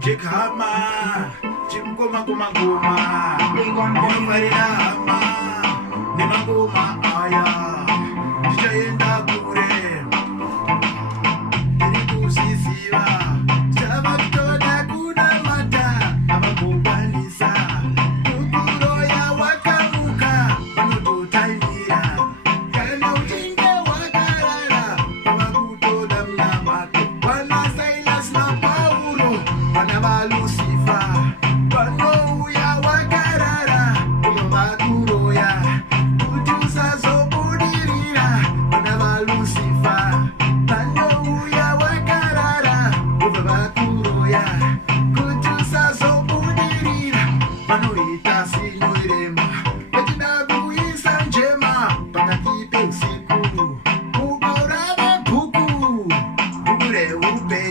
Jekama, Jimkoma Guma, Nimafarina Hama, Nimaguma Aya, Jayenda Gure, Sisiva, Sabato Kuna Mata, Amakubanisa, Kukuroya Wakamuka, Panuto Taimira, Kanautinga Wakarara, Pamakuto Damnamato, Wana Silas na Paulo, Panaba Lucifer, Panouya Wakarara, Pamakuroya, Kutusa Sobudirira, Panaba Lucifer, Panouya Wakarara, Pamakuroya, Kutusa Sobudirira, Panoita Sinuirema, Petinabu Isanjema, Pakatipe Usiku, Ukoraba Kuku, Ure Ube.